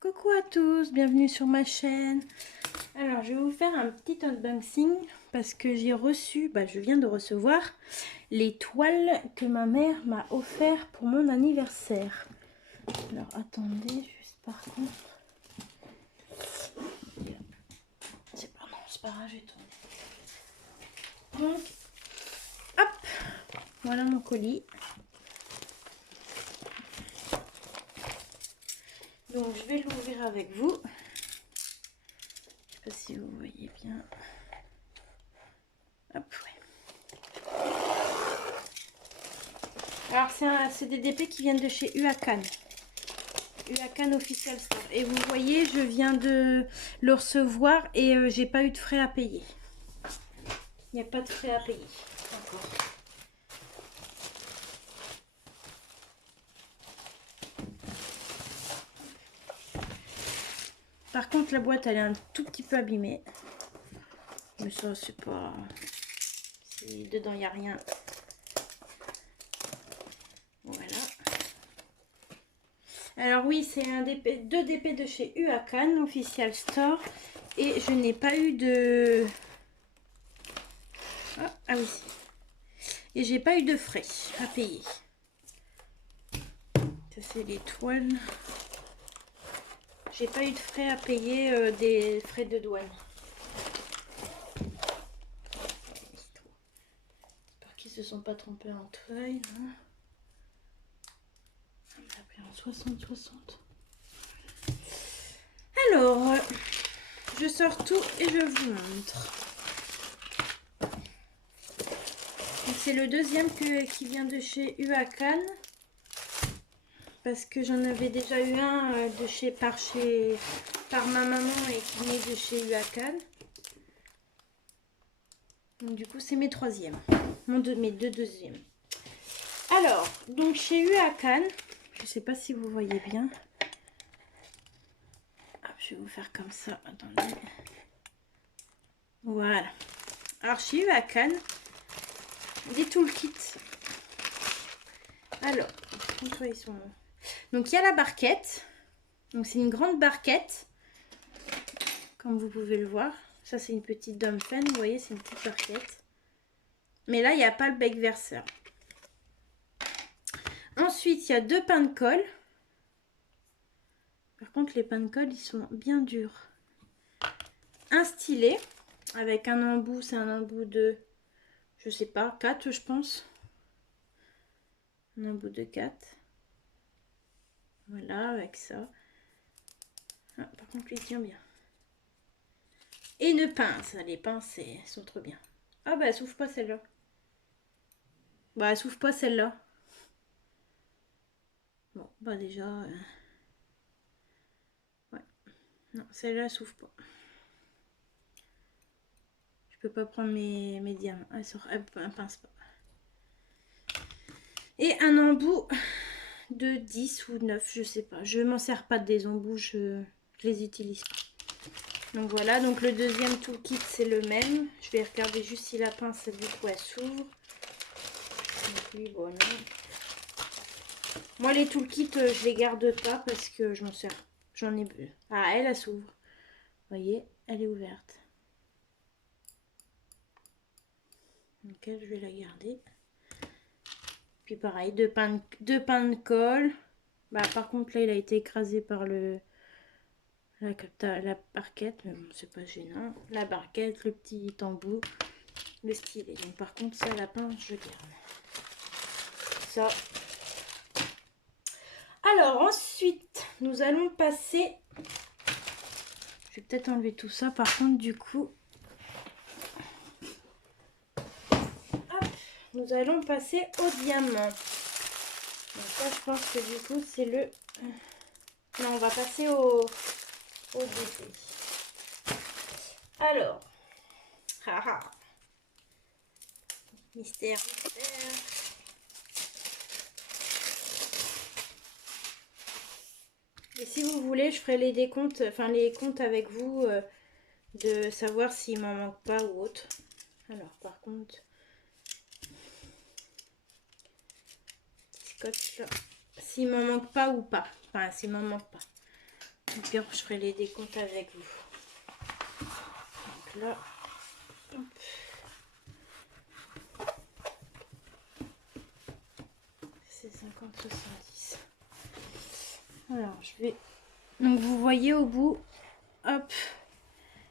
Coucou à tous, bienvenue sur ma chaîne. Alors je vais vous faire un petit unboxing parce que j'ai reçu, je viens de recevoir les toiles que ma mère m'a offert pour mon anniversaire. Alors attendez, juste par contre. C'est pas grave, je vais tourner. Donc, hop, voilà mon colis. Donc je vais l'ouvrir avec vous. Je sais pas si vous voyez bien. Hop, ouais. Alors c'est des DP qui viennent de chez Uakan. Uakan Official Store. Et vous voyez, je viens de le recevoir et j'ai pas eu de frais à payer. Il n'y a pas de frais à payer. Encore. Par contre, la boîte, elle est un tout petit peu abîmée. Mais ça, c'est pas... Si dedans, il n'y a rien. Voilà. Alors oui, c'est un DP, 2 DP de chez Uakan Official Store. Et je n'ai pas eu de... Ah oui. Et j'ai pas eu de frais à payer. Ça, c'est les toiles. J'ai pas eu de frais à payer, des frais de douane. J'espère qu'ils se sont pas trompés en taille. Hein. On l'a pris en 60. Alors, je sors tout et je vous montre. C'est le deuxième qui vient de chez Uakan. Parce que j'en avais déjà eu un par ma maman et qui venait de chez Uakan. Donc du coup, c'est mes troisièmes. Mes deux deuxièmes. Alors, donc chez Uakan, je sais pas si vous voyez bien. Hop, je vais vous faire comme ça. Attendez. Voilà. Alors chez Uakan, des toolkits. Alors, ils sont... Donc il y a la barquette. Donc c'est une grande barquette. Comme vous pouvez le voir. Ça c'est une petite dome fan. Vous voyez, c'est une petite barquette. Mais là, il n'y a pas le bec verseur. Ensuite, il y a 2 pains de colle. Par contre, les pains de colle, ils sont bien durs. Un stylet avec un embout. C'est un embout de, je sais pas, 4 je pense. Un embout de 4. Voilà, avec ça. Ah, par contre, il tient bien. Et une pince. Les pinces, sont trop bien. Ah bah, elle s'ouvre pas celle-là. Bah, elle s'ouvre pas celle-là. Bon, bah déjà... Ouais. Non, celle-là, elle s'ouvre pas. Je peux pas prendre mes diamants. Elle pince pas. Et un embout de 10 ou 9, je sais pas. Je m'en sers pas des embouts, je les utilise pas. Donc voilà, donc le deuxième toolkit c'est le même. Je vais regarder juste si la pince du coup elle s'ouvre. Donc lui, bon, non. Moi les toolkits je les garde pas parce que je m'en sers. J'en ai... Ah, elle s'ouvre. Vous voyez, elle est ouverte. Donc elle, je vais la garder. Puis pareil, deux pains de colle. Bah, par contre là il a été écrasé par la barquette, mais bon, c'est pas gênant. La barquette, le petit embout, le stylet. Donc par contre ça, la pince, je garde. Ça. Alors ensuite, nous allons passer... Je vais peut-être enlever tout ça. Par contre, du coup... Hop, nous allons passer au diamant. Donc là, je pense que du coup, c'est le... Non, on va passer au DP. Alors... Haha. Mystère. Et si vous voulez, je ferai les décomptes, enfin les comptes avec vous, de savoir s'il m'en manque pas ou autre. Alors par contre, scotch là, s'il m'en manque pas ou pas. Enfin, s'il m'en manque pas. Au pire, je ferai les décomptes avec vous. Donc là, hop. C'est 50-70. Alors, je vais... Donc, vous voyez au bout, hop,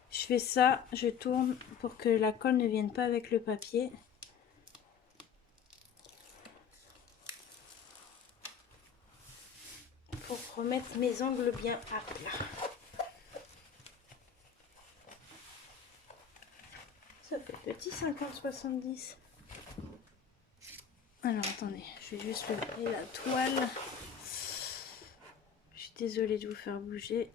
je fais ça, je tourne pour que la colle ne vienne pas avec le papier. Pour remettre mes angles bien à plat. Ça fait petit 50-70. Alors attendez, je vais juste lever la toile. Je suis désolée de vous faire bouger.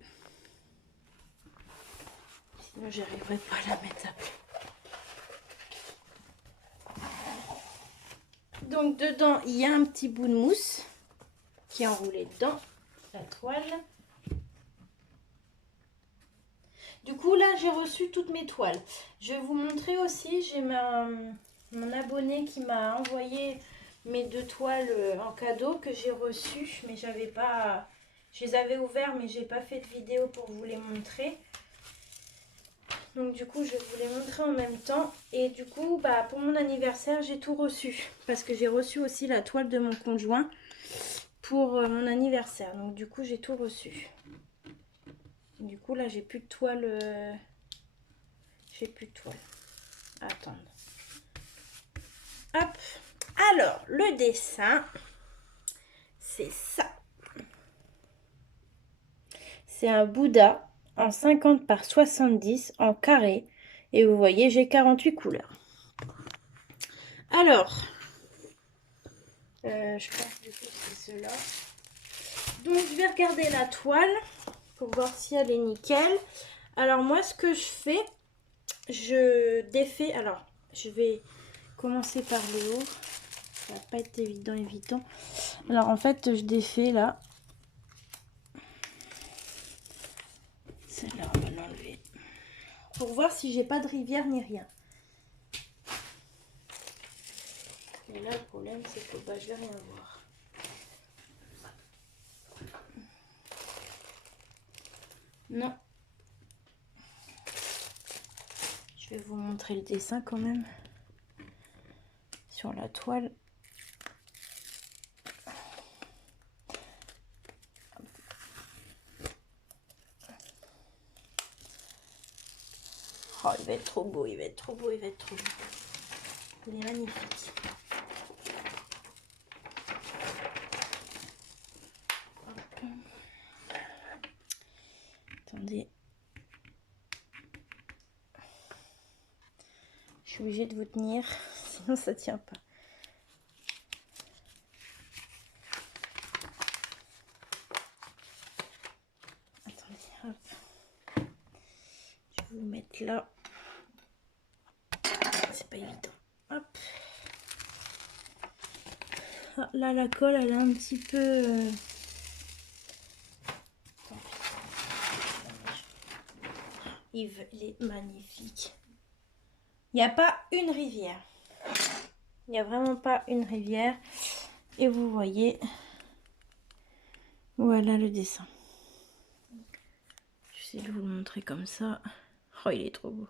Sinon j'arriverai pas à la mettre à plat. Donc dedans il y a un petit bout de mousse qui est enroulé dans la toile. Du coup là j'ai reçu toutes mes toiles. Je vais vous montrer aussi, j'ai mon abonné qui m'a envoyé mes 2 toiles en cadeau que j'ai reçues, mais j'avais pas, je les avais ouverts mais j'ai pas fait de vidéo pour vous les montrer. Donc du coup je vais vous les montrer en même temps. Et du coup bah, pour mon anniversaire j'ai tout reçu, parce que j'ai reçu aussi la toile de mon conjoint pour mon anniversaire. Donc du coup j'ai tout reçu. Du coup là j'ai plus de toile. J'ai plus de toile. Attendre. Hop. Alors le dessin, c'est ça. C'est un Bouddha en 50 par 70 en carré. Et vous voyez j'ai 48 couleurs. Alors, je pense du coup c'est cela. Donc je vais regarder la toile pour voir si elle est nickel. Alors moi ce que je fais, je défais. Alors je vais commencer par le haut. Ça va pas être évident. Alors en fait je défais là. Celle-là on va l'enlever. Pour voir si j'ai pas de rivière ni rien. Et là le problème c'est que bah, je vais rien voir. Non. Je vais vous montrer le dessin quand même. Sur la toile. Oh, il va être trop beau, il va être trop beau. Il est magnifique. Hop. Attendez. Je suis obligée de vous tenir, sinon ça tient pas. Attendez, hop. Je vais vous mettre là. C'est pas évident. Hop. Ah, là, la colle, elle est un petit peu... Il est magnifique. Il n'y a pas une rivière. Il n'y a vraiment pas une rivière. Et vous voyez, voilà le dessin. J'essaie de vous le montrer comme ça. Oh, il est trop beau.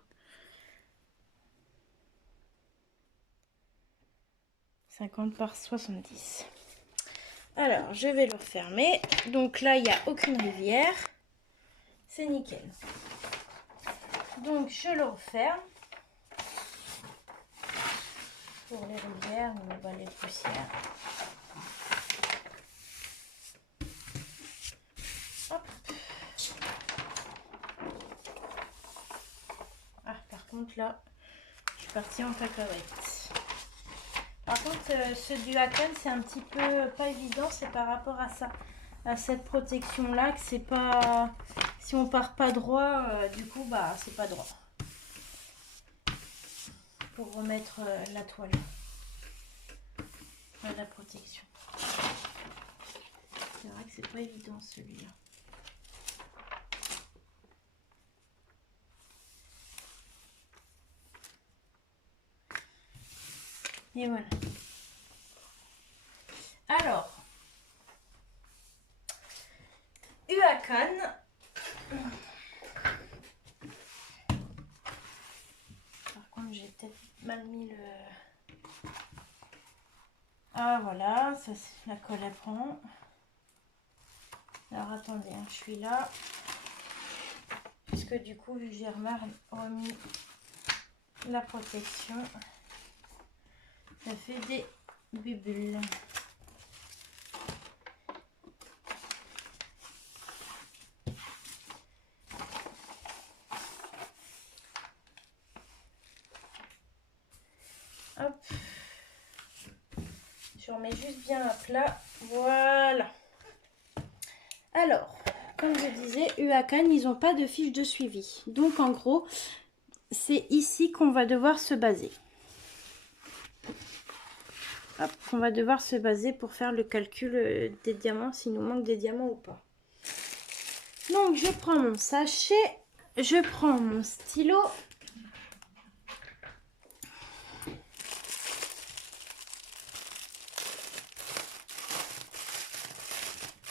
50 par 70. Alors, je vais le refermer. Donc là, il n'y a aucune rivière. C'est nickel. Donc, je le referme. Pour les rivières ou les poussières. Hop. Ah, par contre, là, je suis partie en cacahuète. Par contre, ceux du Haken, c'est un petit peu pas évident. C'est par rapport à ça, à cette protection là, que c'est pas... Si on part pas droit, du coup, bah, c'est pas droit. Pour remettre la toile. La protection. C'est vrai que c'est pas évident celui-là. Et voilà. Alors, Huacon, Par contre, j'ai peut-être mal mis le... Ah voilà, ça la colle elle prend. Alors attendez, hein, je suis là. Puisque du coup, vu que j'ai remis la protection, ça fait des bulles. Hop. Je remets juste bien à plat. Voilà. Alors, comme je disais, UA-Can, ils n'ont pas de fiche de suivi. Donc, en gros, c'est ici qu'on va devoir se baser. Hop, on va devoir se baser pour faire le calcul des diamants, s'il nous manque des diamants ou pas. Donc, je prends mon sachet, je prends mon stylo.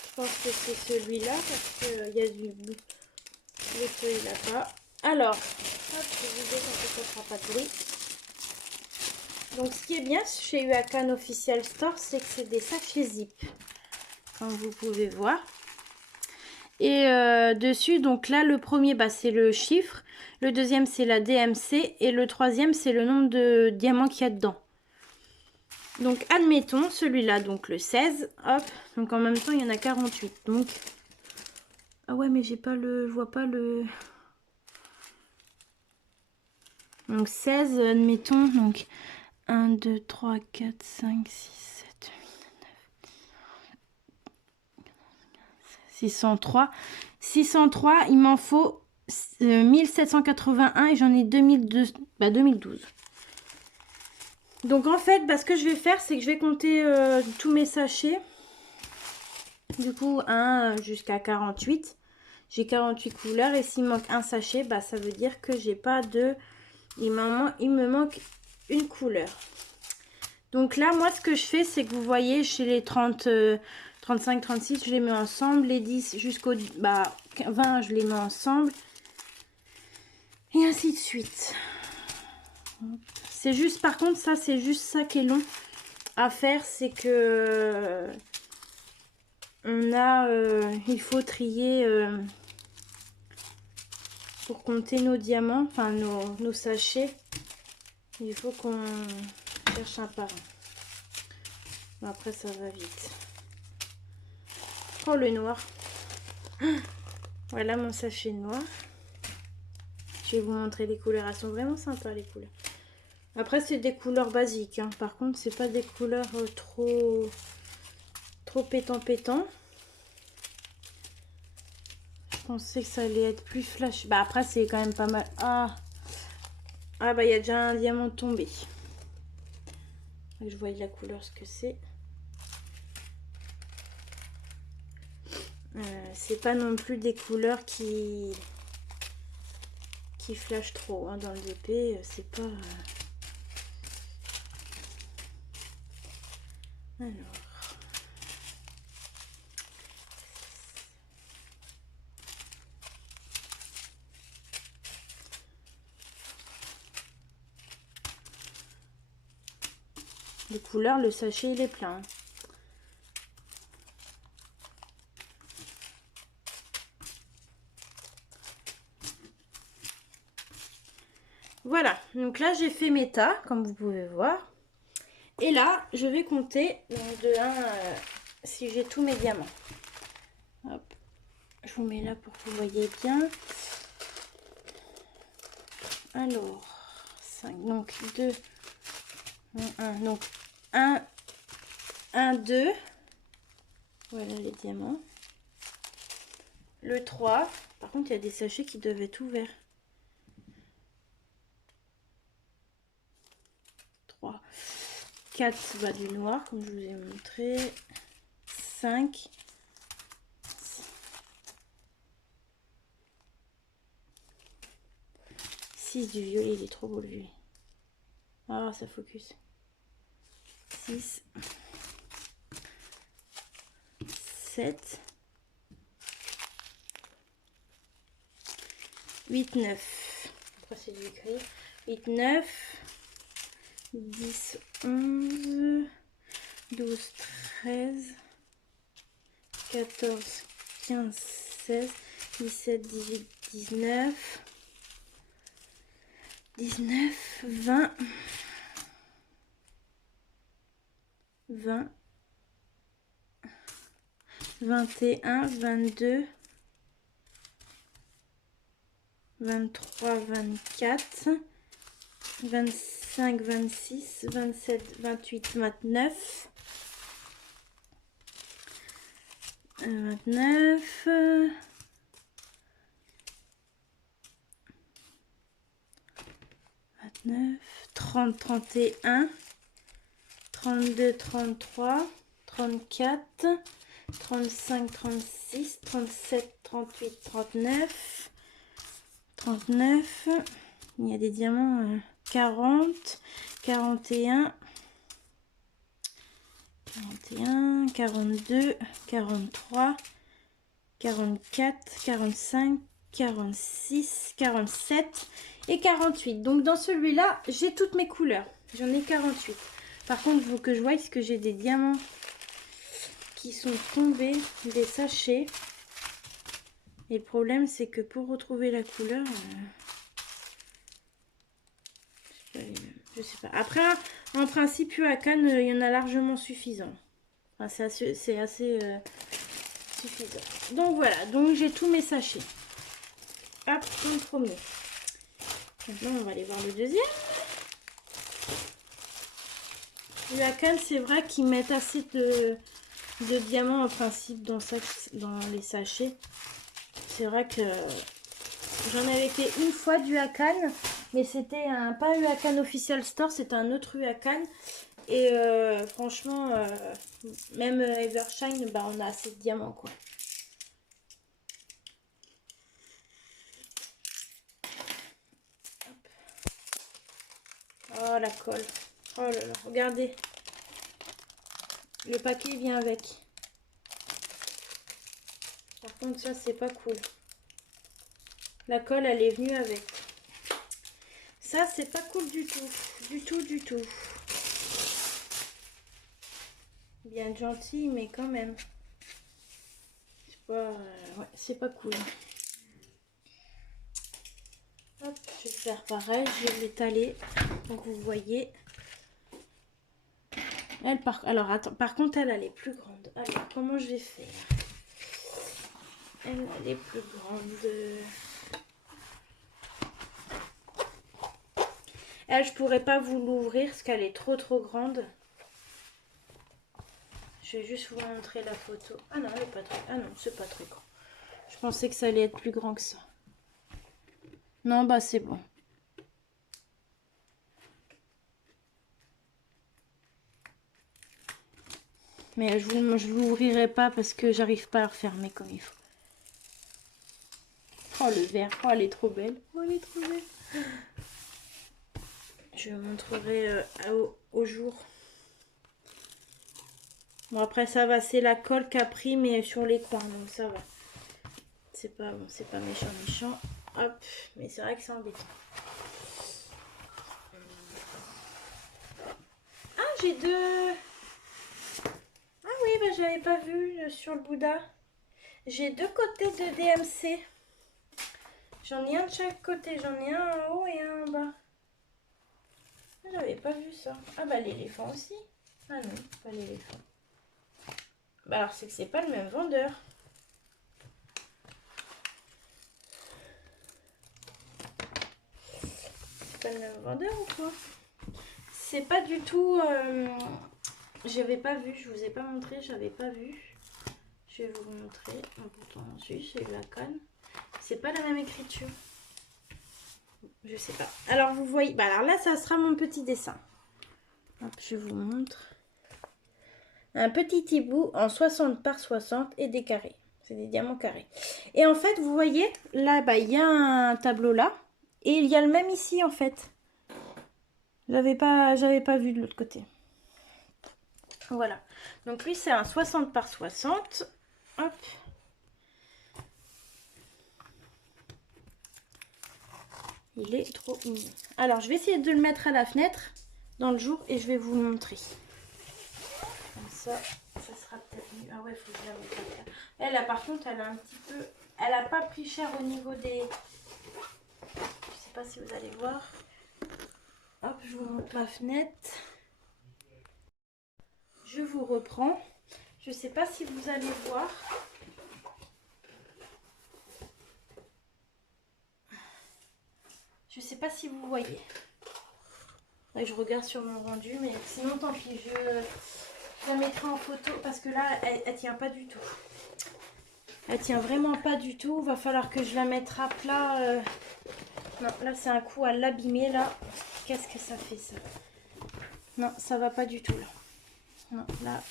Je pense que c'est celui-là parce qu'il y a du bout. L'autre, il n'a pas. Alors, hop, je vais vous dire que ça ne sera pas de bruit. Donc, ce qui est bien chez UA-Can Official Store, c'est que c'est des sachets zip, comme vous pouvez voir. Et dessus, donc là, le premier, bah, c'est le chiffre. Le deuxième, c'est la DMC. Et le troisième, c'est le nombre de diamants qu'il y a dedans. Donc, admettons, celui-là, donc le 16. Hop, donc en même temps, il y en a 48. Donc, ah ouais, mais j'ai pas le... Je vois pas le... Donc, 16, admettons, donc 1, 2, 3, 4, 5, 6, 7, 8, 9, 603. 603, il m'en faut 1781 et j'en ai 2012. Donc en fait, ce que je vais faire, c'est que je vais compter tous mes sachets. Du coup, 1 jusqu'à 48. J'ai 48 couleurs et s'il manque un sachet, ça veut dire que j'ai pas de... Il me manque une couleur. Donc là, moi, ce que je fais, c'est que vous voyez, chez les 30, 35, 36, je les mets ensemble. Les 10 jusqu'au 20, je les mets ensemble. Et ainsi de suite. C'est juste, par contre, ça, c'est juste ça qui est long à faire. C'est que il faut trier pour compter nos diamants, enfin nos sachets. Il faut qu'on cherche un par un. Bon, après, ça va vite. Oh, le noir. Voilà mon sachet noir. Je vais vous montrer les couleurs. Elles sont vraiment sympas, les couleurs. Après, c'est des couleurs basiques. Hein. Par contre, c'est pas des couleurs trop pétant. Je pensais que ça allait être plus flash. Après, c'est quand même pas mal. Ah, il y a déjà un diamant tombé. Je vois la couleur, ce que c'est. C'est pas non plus des couleurs qui flashent trop. Hein. Dans le DP, c'est pas... Alors... Les couleurs, le sachet, il est plein. Voilà, donc là, j'ai fait mes tas, comme vous pouvez voir. Et là, je vais compter donc de 1 si j'ai tous mes diamants. Hop. Je vous mets là pour que vous voyez bien. Alors, 5, donc 2, 1, donc 1, 2. Voilà les diamants. Le 3. Par contre, il y a des sachets qui doivent être ouverts. 3. 4, du noir, comme je vous ai montré. 5. 6 du violet, il est trop beau le violet. Ah, ça focus. 6. 7. 8, 9. Après, c'est du écrire. 8, 9. 10, 11. 12, 13. 14, 15, 16. 17, 18, 19. 19, 20. 20. 21, 22. 23, 24, 25, 26, 27, 28, 29, 29, 29, 30, 31, 32, 33, 34, 35, 36, 37, 38, 39, 39, il y a des diamants 40, 41, 41, 42, 43, 44, 45, 46, 47 et 48. Donc dans celui-là, j'ai toutes mes couleurs. J'en ai 48. Par contre, il faut que je voie ce que j'ai des diamants qui sont tombés, des sachets. Et le problème, c'est que pour retrouver la couleur, je sais pas. Après, en principe, UACAN, il y en a largement suffisant. Enfin, c'est assez suffisant. Donc voilà, donc j'ai tous mes sachets. Hop, comme promis. Maintenant, on va aller voir le deuxième. UACAN, c'est vrai qu'ils mettent assez de diamants en principe dans les sachets. C'est vrai que j'en avais fait une fois du UACAN, mais c'était pas UACAN Official Store, c'était un autre UACAN. Et franchement, même Evershine, bah, on a assez de diamants, quoi. Oh, la colle. Oh là là, regardez. Le paquet vient avec. Par contre, ça, c'est pas cool. La colle, elle est venue avec. Ça, c'est pas cool du tout. Du tout, du tout. Bien gentil, mais quand même. Ouais, c'est pas cool. Hop, je vais faire pareil. Je vais l'étaler. Donc, vous voyez. Alors, attends. Par contre, elle est plus grande. Alors, comment je vais faire? Elle est plus grande. Elle, je pourrais pas vous l'ouvrir parce qu'elle est trop grande. Je vais juste vous montrer la photo. Ah non, elle est pas très... Ah non, c'est pas très grand. Je pensais que ça allait être plus grand que ça. Non, bah c'est bon. Mais je l'ouvrirai pas parce que j'arrive pas à refermer comme il faut. Oh, le verre. Oh, elle est trop belle. Oh, elle est trop belle. Je montrerai au jour. Bon, après, ça va. C'est la colle qu'a pris, mais sur les coins. Donc, ça va. C'est pas bon. C'est pas méchant. Hop. Mais c'est vrai que c'est embêtant. Ah, j'ai deux... Ah oui, bah, j'avais pas vu sur le Bouddha. J'ai deux côtés de DMC. J'en ai un de chaque côté. J'en ai un en haut et un en bas. J'avais pas vu ça. Ah bah l'éléphant aussi. Ah non, pas l'éléphant. Bah alors c'est que c'est pas le même vendeur. C'est pas le même vendeur ou quoi? C'est pas du tout... J'avais pas vu, je vous ai pas montré, j'avais pas vu. Je vais vous montrer. Pourtant, c'est la canne. C'est pas la même écriture. Je sais pas. Alors vous voyez... Bah alors là, ça sera mon petit dessin. Hop, je vous montre. Un petit hibou en 60 par 60 et des carrés. C'est des diamants carrés. Et en fait, vous voyez, là, bah, il y a un tableau là. Et il y a le même ici, en fait. J'avais pas vu de l'autre côté. Voilà. Donc lui, c'est un 60 par 60. Hop. Il est trop mignon. Alors, je vais essayer de le mettre à la fenêtre dans le jour et je vais vous montrer. Comme ça sera peut-être mieux. Ah ouais, il faut que je la mette là. Elle, là, par contre, elle a un petit peu... Elle a pas pris cher au niveau des... Je sais pas si vous allez voir. Hop, je vous montre ma fenêtre. Je vous reprends. Je sais pas si vous allez voir. Je sais pas si vous voyez. Ouais, je regarde sur mon rendu, mais sinon tant pis, je la mettrai en photo parce que là, elle tient pas du tout. Elle tient vraiment pas du tout. Va falloir que je la mette à plat. Non, là c'est un coup à l'abîmer là. Qu'est-ce que ça fait ça? Non, ça va pas du tout là. Non, là.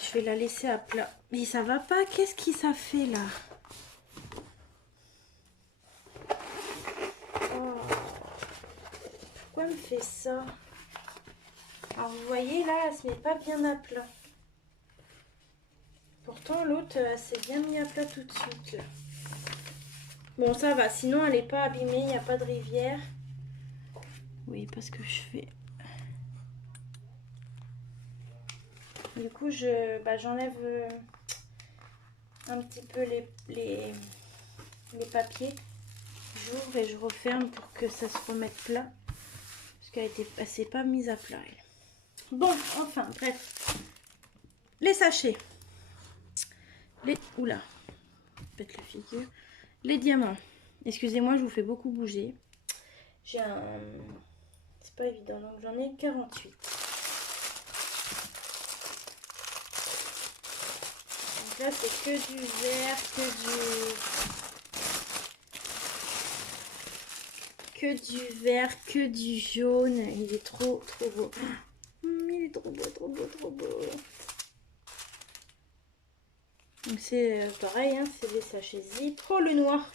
Je vais la laisser à plat. Mais ça va pas. Qu'est-ce que ça fait là? Oh. Pourquoi elle me fait ça? Alors vous voyez là, elle se met pas bien à plat. Pourtant l'autre, elle s'est bien mis à plat tout de suite là. Bon, ça va. Sinon, elle n'est pas abîmée. Il n'y a pas de rivière. Oui, parce que je fais... Du coup, j'enlève un petit peu les papiers. J'ouvre et je referme pour que ça se remette plat. Parce qu'elle s'est pas mise à plat, elle. Bon, enfin, bref. Les sachets. Oula. Pète la figure. Les diamants. Excusez-moi, je vous fais beaucoup bouger. J'ai un... C'est pas évident, donc j'en ai 48. Donc là, c'est que du vert, que du jaune. Il est trop beau. Il est trop beau. Donc c'est pareil, hein, c'est des sachets zip. Oh, le noir.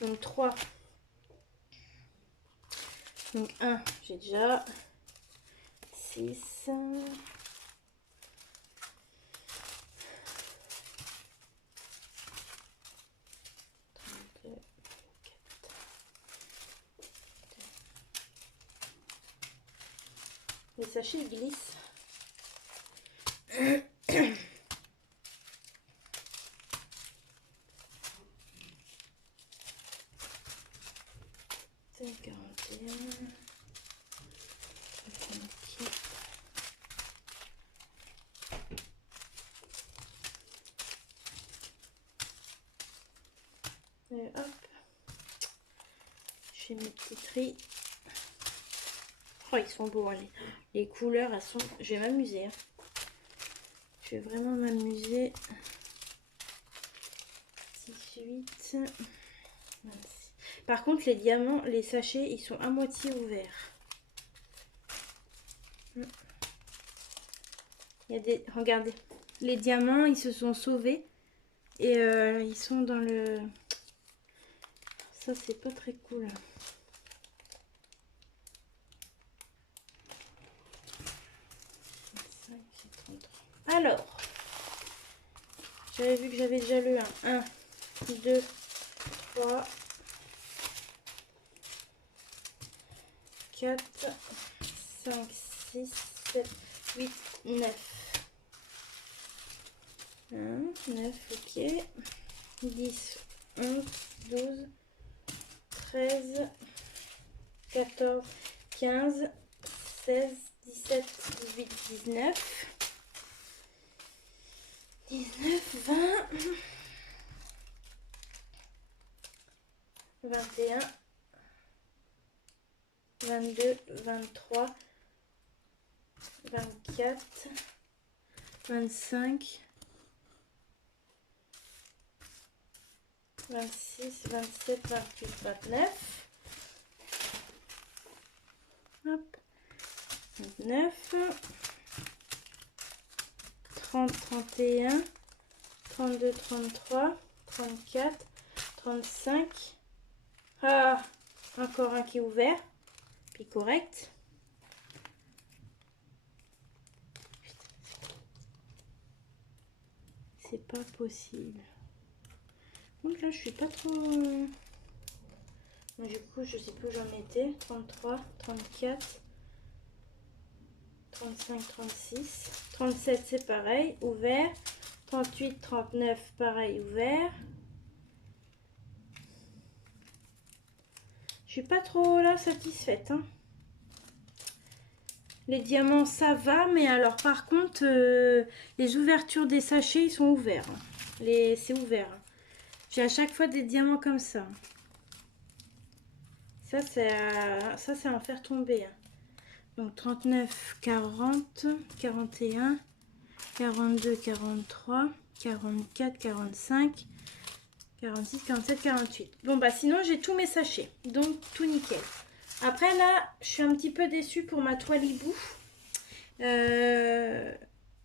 Donc 3. Donc 1, j'ai déjà 6. 32, 4. Les sachets glissent. C'est 41. 54. Et hop. Je fais mes petits tris. Oh, ils sont beaux, hein, les couleurs, elles sont... Je vais m'amuser. Hein. Je vais vraiment m'amuser. 18. 26. Par contre, les diamants, les sachets, ils sont à moitié ouverts. Il y a des... Regardez, les diamants, ils se sont sauvés. Et ils sont dans le... Ça, c'est pas très cool. Alors, j'avais vu que j'avais déjà le 1. 1, 2, 3, 4, 5, 6, 7, 8, 9. 1, 9, ok. 10, 11, 12, 13, 14, 15, 16, 17, 18, 19. 19, 20, 21, 22, 23, 24, 25, 26, 27, 28, 29. Hop. 29. 30, 31, 32, 33, 34, 35. Ah, encore un qui est ouvert. Puis correct. C'est pas possible. Donc là, je suis pas trop... Du coup, je sais plus où j'en étais. 33, 34, 35, 36. 37, c'est pareil, ouvert. 38, 39, pareil, ouvert. Je suis pas trop là satisfaite. Hein. Les diamants, ça va. Mais alors, par contre, les ouvertures des sachets, ils sont ouverts. Hein. C'est ouvert. Hein. J'ai à chaque fois des diamants comme ça. Ça, c'est à en faire tomber. Hein. Donc 39, 40, 41, 42, 43, 44, 45, 46, 47, 48. Bon, bah sinon, j'ai tous mes sachets. Donc, tout nickel. Après, là, je suis un petit peu déçue pour ma toile hibou.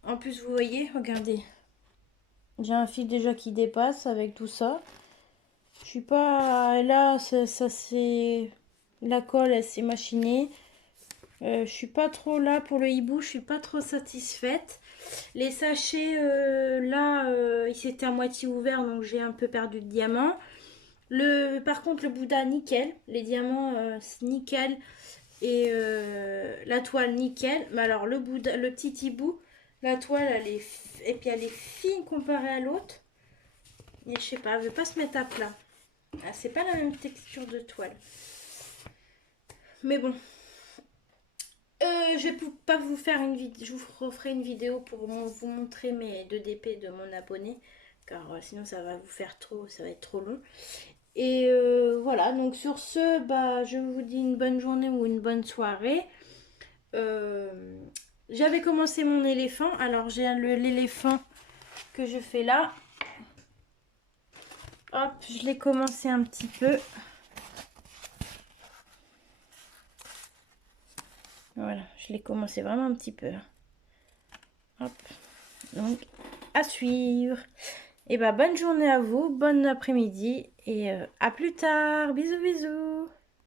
En plus, vous voyez, regardez. J'ai un fil déjà qui dépasse avec tout ça. Je suis pas... Là, ça c'est... La colle, elle s'est machinée. Je suis pas trop là pour le hibou, je suis pas trop satisfaite. Les sachets, là, ils s'étaient à moitié ouverts, donc j'ai un peu perdu de diamants. Par contre, le Bouddha, nickel. Les diamants, nickel. Et la toile, nickel. Mais alors, le Bouddha, le petit hibou, la toile, et puis elle est fine comparée à l'autre. Et je sais pas, elle veut pas se mettre à plat. Ah, c'est pas la même texture de toile. Mais bon. Je vais pas vous faire une vidéo. Je vous referai une vidéo pour vous montrer mes 2 DP de mon abonné. Car sinon ça va vous faire trop. Ça va être trop long. Et voilà. Donc sur ce, bah, je vous dis une bonne journée ou une bonne soirée. J'avais commencé mon éléphant. Alors j'ai l'éléphant que je fais là. Hop, je l'ai commencé un petit peu. Voilà, je l'ai commencé vraiment un petit peu. Hop, donc à suivre. Et bah bonne journée à vous, bon après-midi et à plus tard. Bisous bisous.